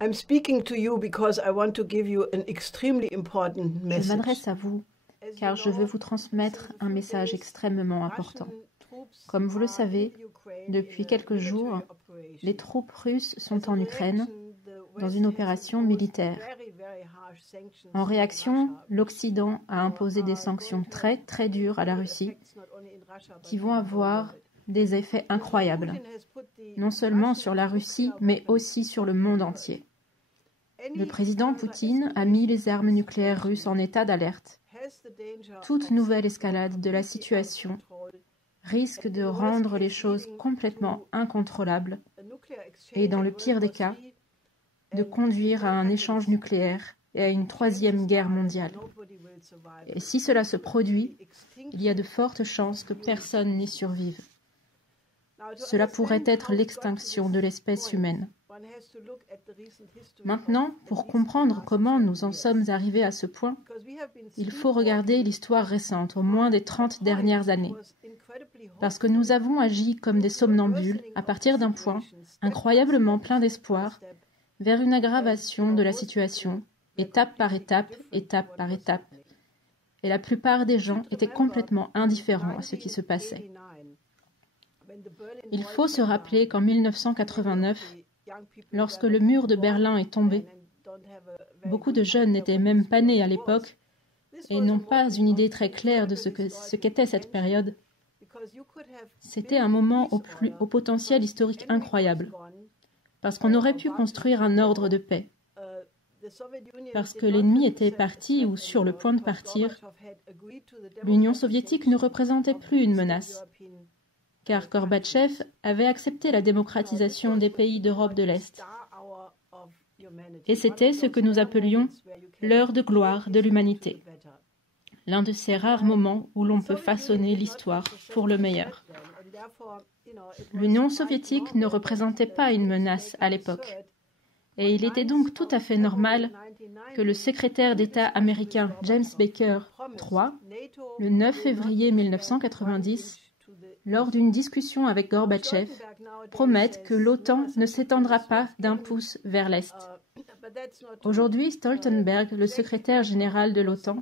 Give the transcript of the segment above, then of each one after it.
I'm speaking to you because I want to give you an extremely important Je message. m'adresse à vous car je veux vous transmettre un message extrêmement important. Comme vous le savez, depuis quelques jours, les troupes russes sont en Ukraine dans une opération militaire. En réaction, l'Occident a imposé des sanctions très dures à la Russie qui vont avoir des effets incroyables, non seulement sur la Russie, mais aussi sur le monde entier. Le président Poutine a mis les armes nucléaires russes en état d'alerte. Toute nouvelle escalade de la situation risque de rendre les choses complètement incontrôlables et, dans le pire des cas, de conduire à un échange nucléaire et à une troisième guerre mondiale. Et si cela se produit, il y a de fortes chances que personne n'y survive. Cela pourrait être l'extinction de l'espèce humaine. Maintenant, pour comprendre comment nous en sommes arrivés à ce point, il faut regarder l'histoire récente, au moins des 30 dernières années. Parce que nous avons agi comme des somnambules à partir d'un point incroyablement plein d'espoir vers une aggravation de la situation, étape par étape, étape par étape. Et la plupart des gens étaient complètement indifférents à ce qui se passait. Il faut se rappeler qu'en 1989, lorsque le mur de Berlin est tombé, beaucoup de jeunes n'étaient même pas nés à l'époque et n'ont pas une idée très claire de ce qu'était cette période. C'était un moment au potentiel historique incroyable, parce qu'on aurait pu construire un ordre de paix, parce que l'ennemi était parti ou sur le point de partir. L'Union soviétique ne représentait plus une menace, car Gorbatchev avait accepté la démocratisation des pays d'Europe de l'Est. Et c'était ce que nous appelions l'heure de gloire de l'humanité, l'un de ces rares moments où l'on peut façonner l'histoire pour le meilleur. L'Union soviétique ne représentait pas une menace à l'époque, et il était donc tout à fait normal que le secrétaire d'État américain James Baker III, le 9 février 1990, lors d'une discussion avec Gorbatchev, promette que l'OTAN ne s'étendra pas d'un pouce vers l'Est. Aujourd'hui, Stoltenberg, le secrétaire général de l'OTAN,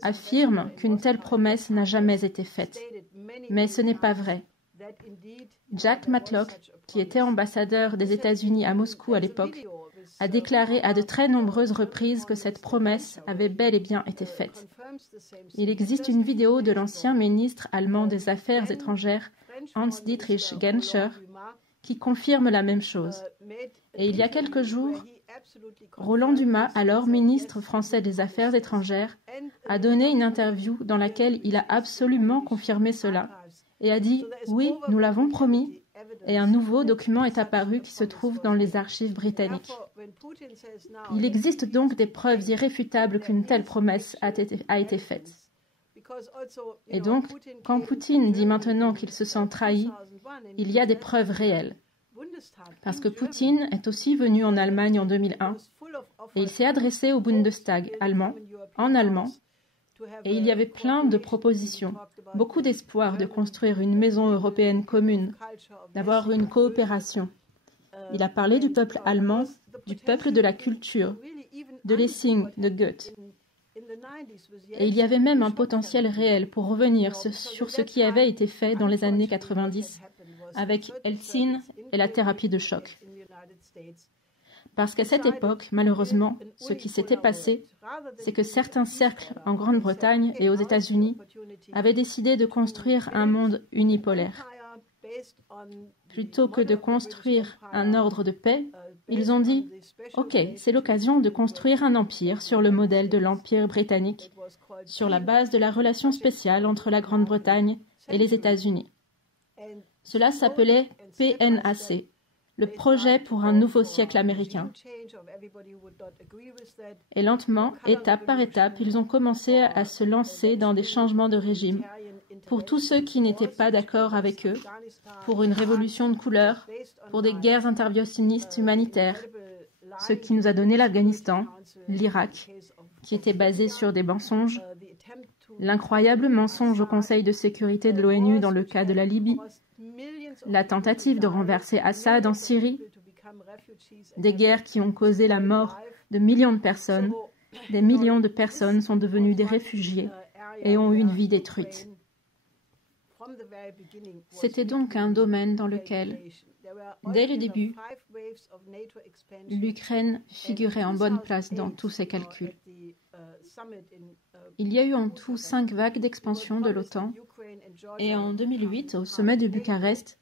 affirme qu'une telle promesse n'a jamais été faite. Mais ce n'est pas vrai. Jack Matlock, qui était ambassadeur des États-Unis à Moscou à l'époque, a déclaré à de très nombreuses reprises que cette promesse avait bel et bien été faite. Il existe une vidéo de l'ancien ministre allemand des Affaires étrangères, Hans-Dietrich Genscher, qui confirme la même chose. Et il y a quelques jours, Roland Dumas, alors ministre français des Affaires étrangères, a donné une interview dans laquelle il a absolument confirmé cela et a dit « Oui, nous l'avons promis » et un nouveau document est apparu qui se trouve dans les archives britanniques. Il existe donc des preuves irréfutables qu'une telle promesse a été faite. Et donc, quand Poutine dit maintenant qu'il se sent trahi, il y a des preuves réelles. Parce que Poutine est aussi venu en Allemagne en 2001 et il s'est adressé au Bundestag allemand, en allemand, et il y avait plein de propositions, beaucoup d'espoir de construire une maison européenne commune, d'avoir une coopération. Il a parlé du peuple allemand, du peuple de la culture, de Lessing, de Goethe. Et il y avait même un potentiel réel pour revenir sur ce qui avait été fait dans les années 90 avec Eltsine et la thérapie de choc. Parce qu'à cette époque, malheureusement, ce qui s'était passé, c'est que certains cercles en Grande-Bretagne et aux États-Unis avaient décidé de construire un monde unipolaire. Plutôt que de construire un ordre de paix, ils ont dit « Ok, c'est l'occasion de construire un empire sur le modèle de l'Empire britannique, sur la base de la relation spéciale entre la Grande-Bretagne et les États-Unis. » Cela s'appelait PNAC, le projet pour un nouveau siècle américain. Et lentement, étape par étape, ils ont commencé à se lancer dans des changements de régime pour tous ceux qui n'étaient pas d'accord avec eux, pour une révolution de couleur, pour des guerres interventionnistes humanitaires, ce qui nous a donné l'Afghanistan, l'Irak, qui était basé sur des mensonges, l'incroyable mensonge au Conseil de sécurité de l'ONU dans le cas de la Libye, la tentative de renverser Assad en Syrie, des guerres qui ont causé la mort de millions de personnes. Des millions de personnes sont devenues des réfugiés et ont eu une vie détruite. C'était donc un domaine dans lequel, dès le début, l'Ukraine figurait en bonne place dans tous ces calculs. Il y a eu en tout 5 vagues d'expansion de l'OTAN et en 2008, au sommet de Bucarest,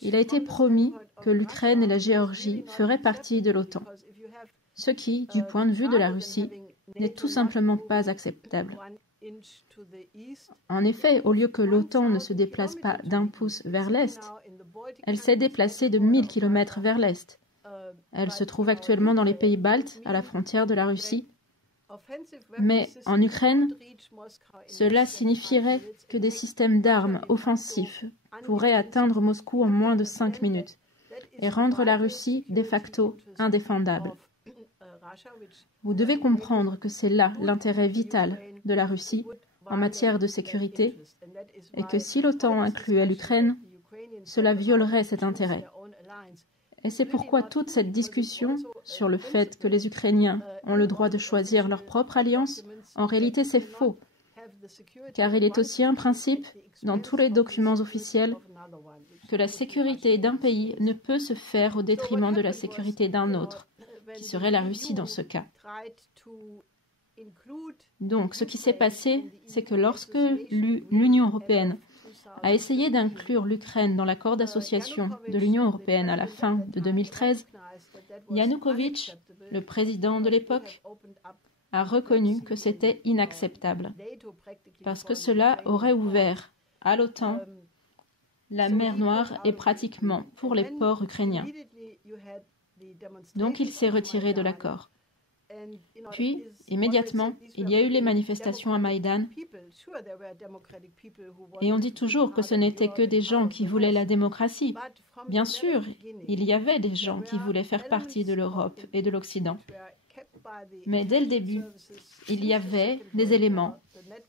il a été promis que l'Ukraine et la Géorgie feraient partie de l'OTAN, ce qui, du point de vue de la Russie, n'est tout simplement pas acceptable. En effet, au lieu que l'OTAN ne se déplace pas d'1 pouce vers l'Est, elle s'est déplacée de 1000 km vers l'Est. Elle se trouve actuellement dans les pays baltes, à la frontière de la Russie. Mais en Ukraine, cela signifierait que des systèmes d'armes offensifs pourraient atteindre Moscou en moins de 5 minutes et rendre la Russie de facto indéfendable. Vous devez comprendre que c'est là l'intérêt vital de la Russie en matière de sécurité et que si l'OTAN incluait l'Ukraine, cela violerait cet intérêt. Et c'est pourquoi toute cette discussion sur le fait que les Ukrainiens ont le droit de choisir leur propre alliance, en réalité c'est faux, car il est aussi un principe dans tous les documents officiels que la sécurité d'un pays ne peut se faire au détriment de la sécurité d'un autre, qui serait la Russie dans ce cas. Donc, ce qui s'est passé, c'est que lorsque l'Union européenne a essayé d'inclure l'Ukraine dans l'accord d'association de l'Union européenne à la fin de 2013, Yanukovych, le président de l'époque, a reconnu que c'était inacceptable, parce que cela aurait ouvert à l'OTAN la mer Noire et pratiquement pour les ports ukrainiens. Donc il s'est retiré de l'accord. Puis, immédiatement, il y a eu les manifestations à Maïdan. Et on dit toujours que ce n'étaient que des gens qui voulaient la démocratie. Bien sûr, il y avait des gens qui voulaient faire partie de l'Europe et de l'Occident. Mais dès le début, il y avait des éléments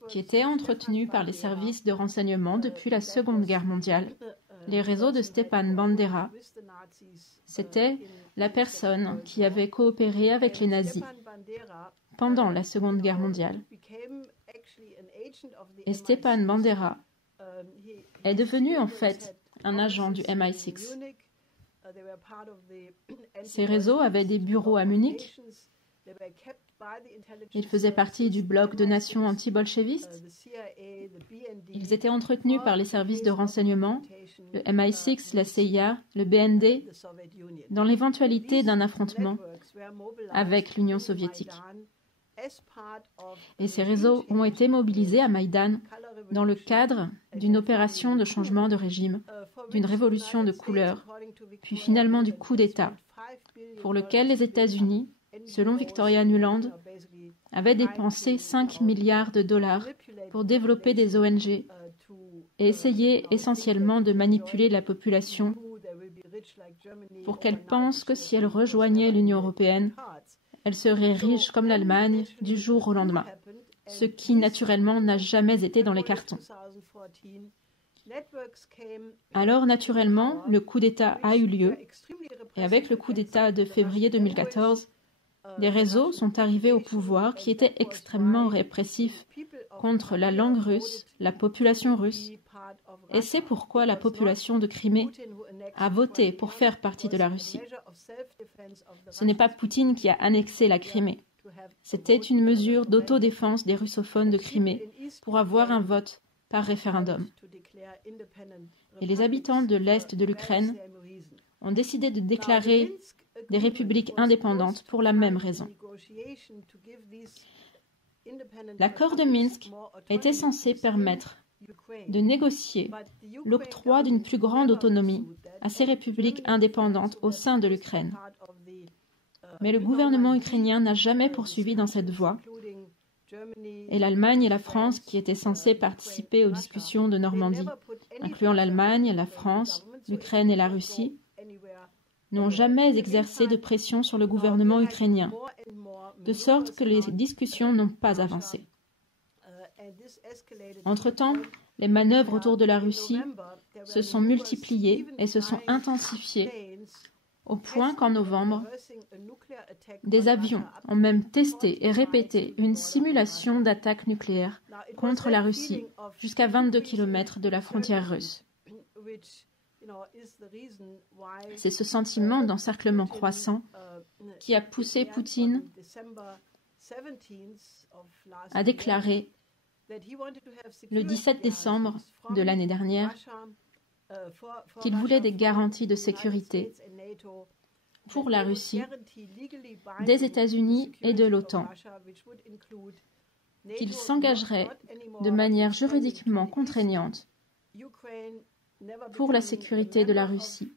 qui étaient entretenus par les services de renseignement depuis la Seconde Guerre mondiale. Les réseaux de Stepan Bandera, c'était la personne qui avait coopéré avec les nazis pendant la Seconde Guerre mondiale. Et Stepan Bandera est devenu en fait un agent du MI6. Ces réseaux avaient des bureaux à Munich. Ils faisaient partie du bloc de nations anti-bolchevistes. Ils étaient entretenus par les services de renseignement, le MI6, la CIA, le BND, dans l'éventualité d'un affrontement avec l'Union soviétique. Et ces réseaux ont été mobilisés à Maïdan dans le cadre d'une opération de changement de régime, d'une révolution de couleur, puis finalement du coup d'État, pour lequel les États-Unis, selon Victoria Nuland, avaient dépensé 5 milliards de dollars pour développer des ONG et essayer essentiellement de manipuler la population pour qu'elle pense que si elle rejoignait l'Union européenne, elle serait riche comme l'Allemagne du jour au lendemain, ce qui naturellement n'a jamais été dans les cartons. Alors naturellement, le coup d'État a eu lieu et avec le coup d'État de février 2014, des réseaux sont arrivés au pouvoir qui étaient extrêmement répressifs contre la langue russe, la population russe. Et c'est pourquoi la population de Crimée a voté pour faire partie de la Russie. Ce n'est pas Poutine qui a annexé la Crimée. C'était une mesure d'autodéfense des russophones de Crimée pour avoir un vote par référendum. Et les habitants de l'Est de l'Ukraine ont décidé de déclarer des républiques indépendantes pour la même raison. L'accord de Minsk était censé permettre de négocier l'octroi d'une plus grande autonomie à ces républiques indépendantes au sein de l'Ukraine. Mais le gouvernement ukrainien n'a jamais poursuivi dans cette voie, et l'Allemagne et la France, qui étaient censées participer aux discussions de Normandie, incluant l'Allemagne, la France, l'Ukraine et la Russie, n'ont jamais exercé de pression sur le gouvernement ukrainien, de sorte que les discussions n'ont pas avancé. Entre-temps, les manœuvres autour de la Russie se sont multipliées et se sont intensifiées au point qu'en novembre, des avions ont même testé et répété une simulation d'attaque nucléaire contre la Russie jusqu'à 22 km de la frontière russe. C'est ce sentiment d'encerclement croissant qui a poussé Poutine à déclarer le 17 décembre de l'année dernière qu'il voulait des garanties de sécurité pour la Russie, des États-Unis et de l'OTAN, qu'il s'engagerait de manière juridiquement contraignante pour la sécurité de la Russie,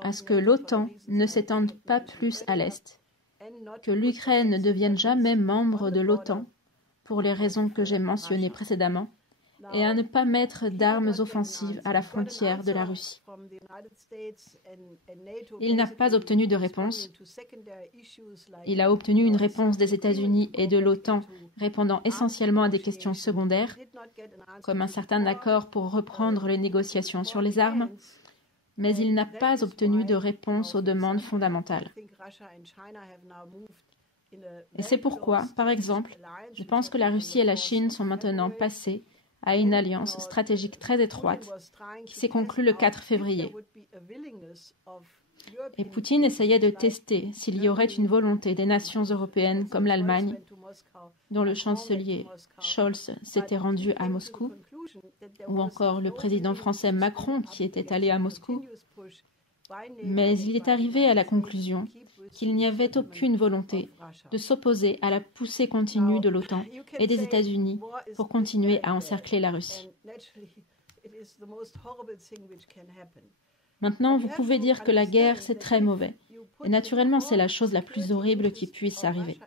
à ce que l'OTAN ne s'étende pas plus à l'Est, que l'Ukraine ne devienne jamais membre de l'OTAN, pour les raisons que j'ai mentionnées précédemment, et à ne pas mettre d'armes offensives à la frontière de la Russie. Il n'a pas obtenu de réponse. Il a obtenu une réponse des États-Unis et de l'OTAN répondant essentiellement à des questions secondaires, comme un certain accord pour reprendre les négociations sur les armes, mais il n'a pas obtenu de réponse aux demandes fondamentales. Et c'est pourquoi, par exemple, je pense que la Russie et la Chine sont maintenant passées à une alliance stratégique très étroite qui s'est conclue le 4 février. Et Poutine essayait de tester s'il y aurait une volonté des nations européennes comme l'Allemagne, dont le chancelier Scholz s'était rendu à Moscou, ou encore le président français Macron qui était allé à Moscou. Mais il est arrivé à la conclusion qu'il n'y avait aucune volonté de s'opposer à la poussée continue de l'OTAN et des États-Unis pour continuer à encercler la Russie. Maintenant, vous pouvez dire que la guerre, c'est très mauvais. Et naturellement, c'est la chose la plus horrible qui puisse arriver.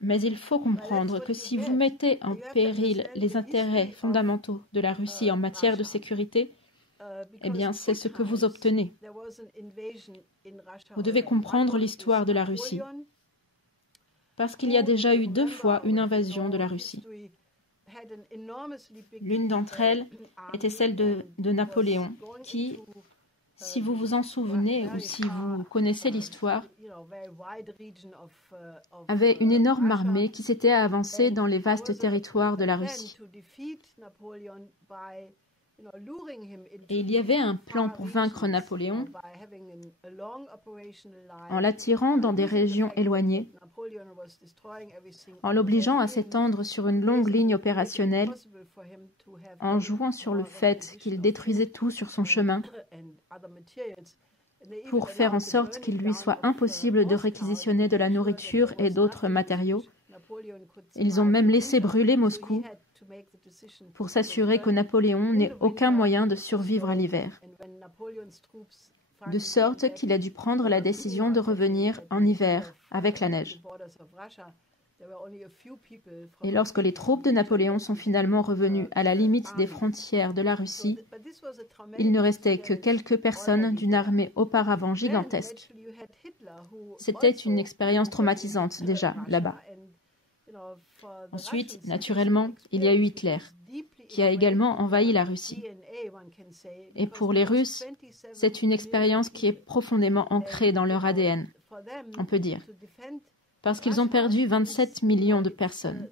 Mais il faut comprendre que si vous mettez en péril les intérêts fondamentaux de la Russie en matière de sécurité, eh bien, c'est ce que vous obtenez. Vous devez comprendre l'histoire de la Russie, parce qu'il y a déjà eu 2 fois une invasion de la Russie. L'une d'entre elles était celle de Napoléon, qui, si vous vous en souvenez ou si vous connaissez l'histoire, avait une énorme armée qui s'était avancée dans les vastes territoires de la Russie. Et il y avait un plan pour vaincre Napoléon en l'attirant dans des régions éloignées, en l'obligeant à s'étendre sur une longue ligne opérationnelle, en jouant sur le fait qu'il détruisait tout sur son chemin, pour faire en sorte qu'il lui soit impossible de réquisitionner de la nourriture et d'autres matériaux. Ils ont même laissé brûler Moscou pour s'assurer que Napoléon n'ait aucun moyen de survivre à l'hiver. De sorte qu'il a dû prendre la décision de revenir en hiver avec la neige. Et lorsque les troupes de Napoléon sont finalement revenues à la limite des frontières de la Russie, il ne restait que quelques personnes d'une armée auparavant gigantesque. C'était une expérience traumatisante déjà là-bas. Ensuite, naturellement, il y a eu Hitler, qui a également envahi la Russie. Et pour les Russes, c'est une expérience qui est profondément ancrée dans leur ADN, on peut dire, parce qu'ils ont perdu 27 millions de personnes.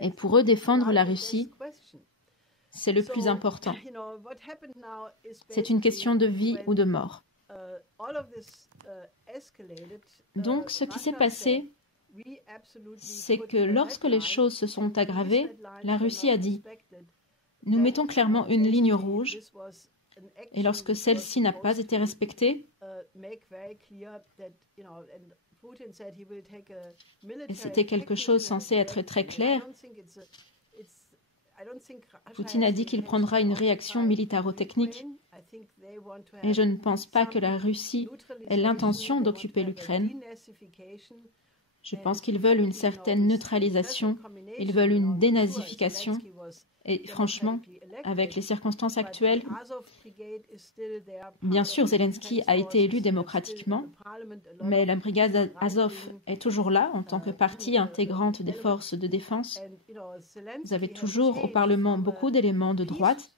Et pour eux, défendre la Russie, c'est le plus important. C'est une question de vie ou de mort. Donc, ce qui s'est passé, c'est que lorsque les choses se sont aggravées, la Russie a dit « Nous mettons clairement une ligne rouge et lorsque celle-ci n'a pas été respectée, et c'était quelque chose censé être très clair, Poutine a dit qu'il prendra une réaction militaro-technique et je ne pense pas que la Russie ait l'intention d'occuper l'Ukraine. Je pense qu'ils veulent une certaine neutralisation, ils veulent une dénazification. Et franchement, avec les circonstances actuelles, bien sûr, Zelensky a été élu démocratiquement, mais la brigade Azov est toujours là en tant que partie intégrante des forces de défense. Vous avez toujours au Parlement beaucoup d'éléments de droite.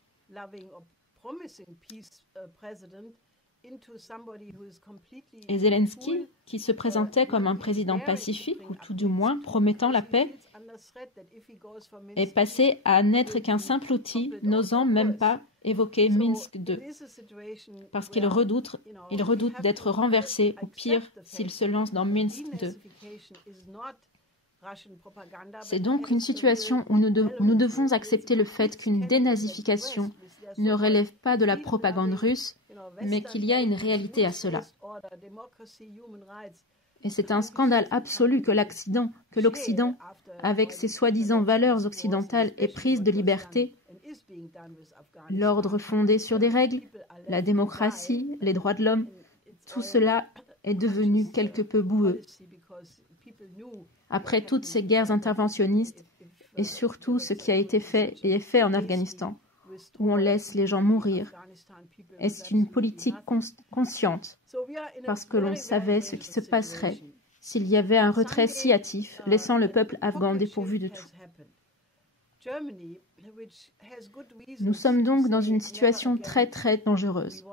Et Zelensky, qui se présentait comme un président pacifique, ou tout du moins promettant la paix, est passé à n'être qu'un simple outil, n'osant même pas évoquer Minsk II, parce qu'il redoute d'être renversé, ou pire, s'il se lance dans Minsk II. C'est donc une situation où nous devons accepter le fait qu'une dénazification ne relève pas de la propagande russe, mais qu'il y a une réalité à cela. Et c'est un scandale absolu que l'Occident, avec ses soi-disant valeurs occidentales et prises de liberté, l'ordre fondé sur des règles, la démocratie, les droits de l'homme, tout cela est devenu quelque peu boueux. Après toutes ces guerres interventionnistes, et surtout ce qui a été fait et est fait en Afghanistan, où on laisse les gens mourir, et c'est une politique consciente, parce que l'on savait ce qui se passerait s'il y avait un retrait si hâtif, laissant le peuple afghan dépourvu de tout. Nous sommes donc dans une situation très très dangereuse.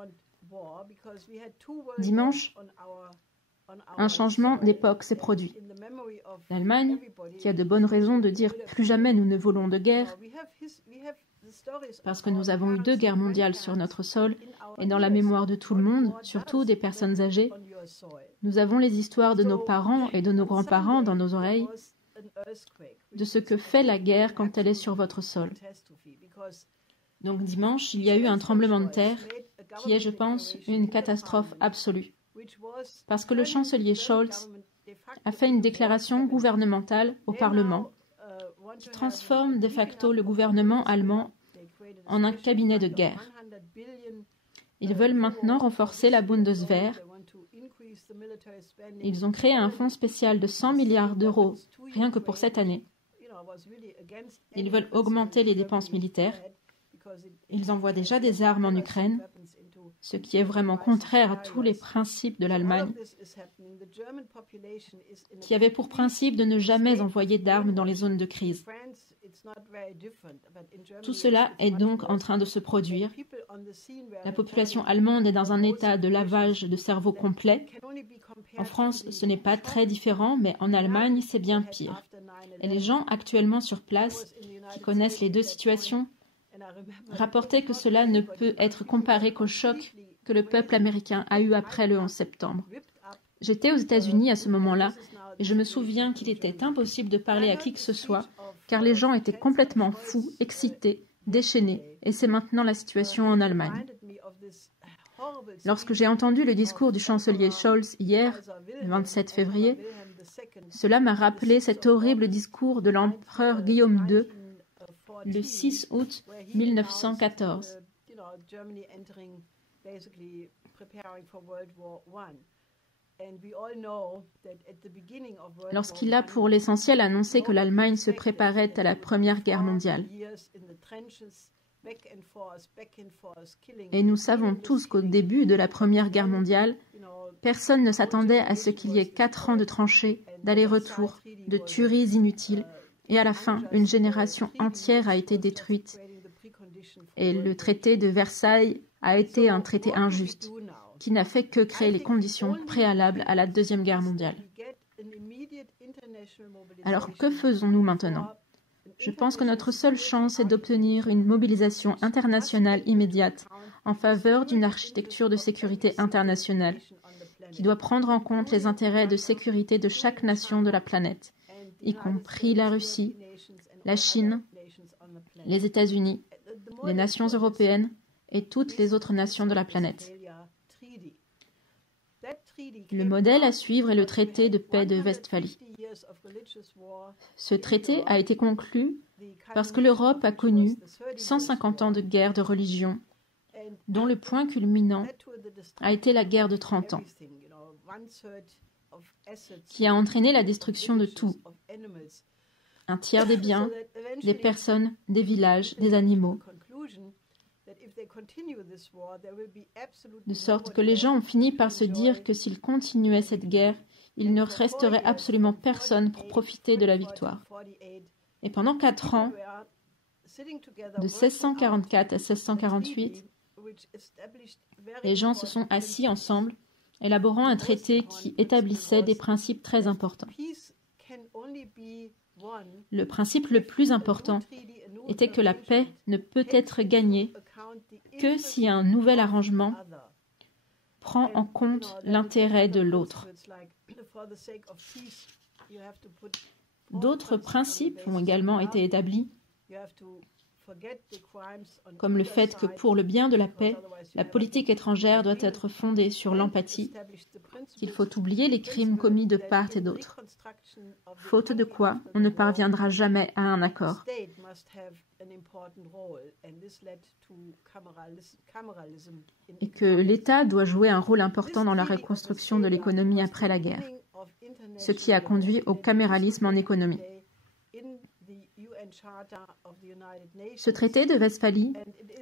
Dimanche, un changement d'époque s'est produit. L'Allemagne, qui a de bonnes raisons de dire « plus jamais nous ne voulons de guerre », parce que nous avons eu 2 guerres mondiales sur notre sol et dans la mémoire de tout le monde, surtout des personnes âgées, nous avons les histoires de nos parents et de nos grands-parents dans nos oreilles de ce que fait la guerre quand elle est sur votre sol. Donc dimanche, il y a eu un tremblement de terre qui est, je pense, une catastrophe absolue. Parce que le chancelier Scholz a fait une déclaration gouvernementale au Parlement qui transforme de facto le gouvernement allemand en un cabinet de guerre. Ils veulent maintenant renforcer la Bundeswehr. Ils ont créé un fonds spécial de 100 milliards d'euros rien que pour cette année. Ils veulent augmenter les dépenses militaires. Ils envoient déjà des armes en Ukraine, ce qui est vraiment contraire à tous les principes de l'Allemagne, qui avait pour principe de ne jamais envoyer d'armes dans les zones de crise. Tout cela est donc en train de se produire. La population allemande est dans un état de lavage de cerveau complet. En France, ce n'est pas très différent, mais en Allemagne, c'est bien pire. Et les gens actuellement sur place, qui connaissent les 2 situations, rapportaient que cela ne peut être comparé qu'au choc que le peuple américain a eu après le 11 septembre. J'étais aux États-Unis à ce moment-là et je me souviens qu'il était impossible de parler à qui que ce soit car les gens étaient complètement fous, excités, déchaînés et c'est maintenant la situation en Allemagne. Lorsque j'ai entendu le discours du chancelier Scholz hier, le 27 février, cela m'a rappelé cet horrible discours de l'empereur Guillaume II le 6 août 1914. Lorsqu'il a pour l'essentiel annoncé que l'Allemagne se préparait à la Première Guerre mondiale. Et nous savons tous qu'au début de la Première Guerre mondiale, personne ne s'attendait à ce qu'il y ait 4 ans de tranchées, d'allers-retour, de tueries inutiles, et à la fin, une génération entière a été détruite. Et le traité de Versailles a été un traité injuste, qui n'a fait que créer les conditions préalables à la Deuxième Guerre mondiale. Alors que faisons-nous maintenant ? Je pense que notre seule chance est d'obtenir une mobilisation internationale immédiate en faveur d'une architecture de sécurité internationale qui doit prendre en compte les intérêts de sécurité de chaque nation de la planète, y compris la Russie, la Chine, les États-Unis, les nations européennes et toutes les autres nations de la planète. Le modèle à suivre est le traité de paix de Westphalie. Ce traité a été conclu parce que l'Europe a connu 150 ans de guerre de religion, dont le point culminant a été la guerre de 30 ans, qui a entraîné la destruction de tout. Un tiers des biens, des personnes, des villages, des animaux. De sorte que les gens ont fini par se dire que s'ils continuaient cette guerre, il ne resterait absolument personne pour profiter de la victoire. Et pendant 4 ans, de 1644 à 1648, Les gens se sont assis ensemble, élaborant un traité qui établissait des principes très importants. Le principe le plus important était que la paix ne peut être gagnée que si un nouvel arrangement prend en compte l'intérêt de l'autre. D'autres principes ont également été établis, comme le fait que pour le bien de la paix, la politique étrangère doit être fondée sur l'empathie, qu'il faut oublier les crimes commis de part et d'autre, faute de quoi on ne parviendra jamais à un accord. Et que l'État doit jouer un rôle important dans la reconstruction de l'économie après la guerre, ce qui a conduit au caméralisme en économie. Ce traité de Westphalie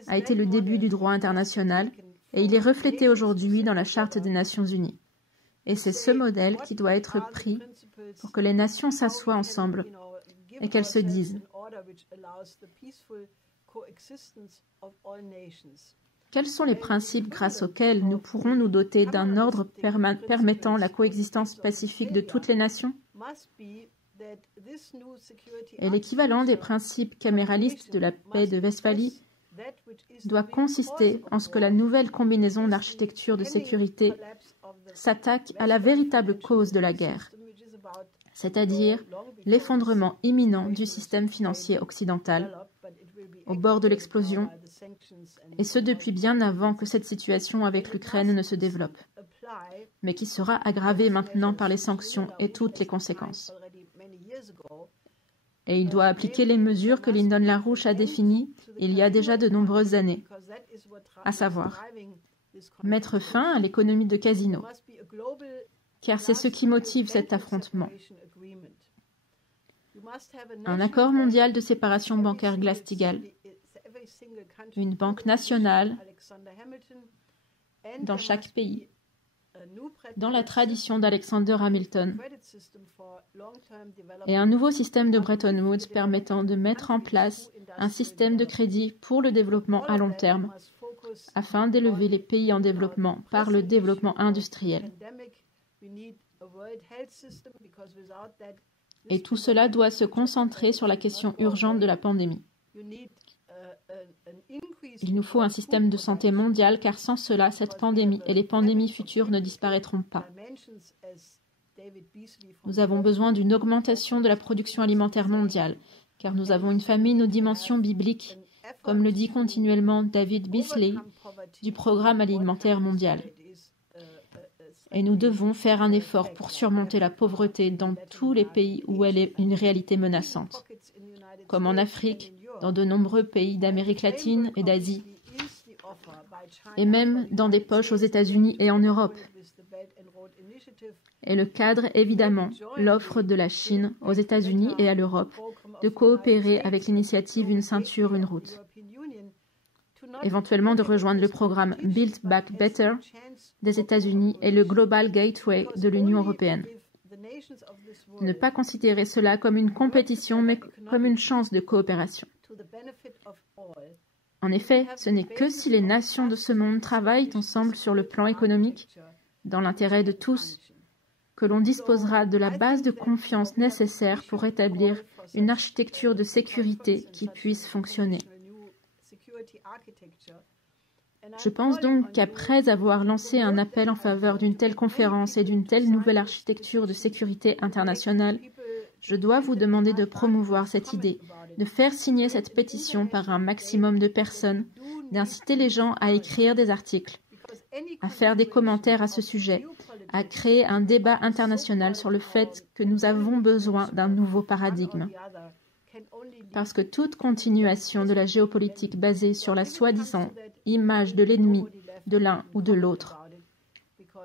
a été le début du droit international et il est reflété aujourd'hui dans la Charte des Nations Unies. Et c'est ce modèle qui doit être pris pour que les nations s'assoient ensemble et qu'elles se disent: quels sont les principes grâce auxquels nous pourrons nous doter d'un ordre permettant la coexistence pacifique de toutes les nations? Et l'équivalent des principes caméralistes de la paix de Westphalie doit consister en ce que la nouvelle combinaison d'architecture de sécurité s'attaque à la véritable cause de la guerre, c'est-à-dire l'effondrement imminent du système financier occidental, au bord de l'explosion, et ce depuis bien avant que cette situation avec l'Ukraine ne se développe, mais qui sera aggravée maintenant par les sanctions et toutes les conséquences. Et il doit appliquer les mesures que Lyndon LaRouche a définies il y a déjà de nombreuses années, à savoir mettre fin à l'économie de casino, car c'est ce qui motive cet affrontement. Un accord mondial de séparation bancaire Glass-Steagall, une banque nationale dans chaque pays, dans la tradition d'Alexander Hamilton, et un nouveau système de Bretton Woods permettant de mettre en place un système de crédit pour le développement à long terme, afin d'élever les pays en développement par le développement industriel. Et tout cela doit se concentrer sur la question urgente de la pandémie. Il nous faut un système de santé mondial, car sans cela, cette pandémie et les pandémies futures ne disparaîtront pas. Nous avons besoin d'une augmentation de la production alimentaire mondiale, car nous avons une famine aux dimensions bibliques, comme le dit continuellement David Beasley du Programme alimentaire mondial. Et nous devons faire un effort pour surmonter la pauvreté dans tous les pays où elle est une réalité menaçante, comme en Afrique, dans de nombreux pays d'Amérique latine et d'Asie, et même dans des poches aux États-Unis et en Europe. Et le cadre, évidemment, l'offre de la Chine aux États-Unis et à l'Europe de coopérer avec l'initiative Une ceinture, une route. Éventuellement de rejoindre le programme Build Back Better des États-Unis et le Global Gateway de l'Union européenne. Ne pas considérer cela comme une compétition, mais comme une chance de coopération. En effet, ce n'est que si les nations de ce monde travaillent ensemble sur le plan économique, dans l'intérêt de tous, que l'on disposera de la base de confiance nécessaire pour établir une architecture de sécurité qui puisse fonctionner. Je pense donc qu'après avoir lancé un appel en faveur d'une telle conférence et d'une telle nouvelle architecture de sécurité internationale, je dois vous demander de promouvoir cette idée, de faire signer cette pétition par un maximum de personnes, d'inciter les gens à écrire des articles, à faire des commentaires à ce sujet, à créer un débat international sur le fait que nous avons besoin d'un nouveau paradigme. Parce que toute continuation de la géopolitique basée sur la soi-disant image de l'ennemi, de l'un ou de l'autre,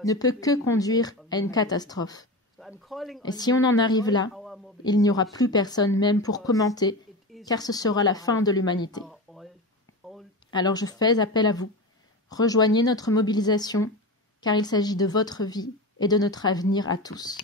ne peut que conduire à une catastrophe. Et si on en arrive là, il n'y aura plus personne même pour commenter, car ce sera la fin de l'humanité. Alors je fais appel à vous. Rejoignez notre mobilisation, car il s'agit de votre vie et de notre avenir à tous.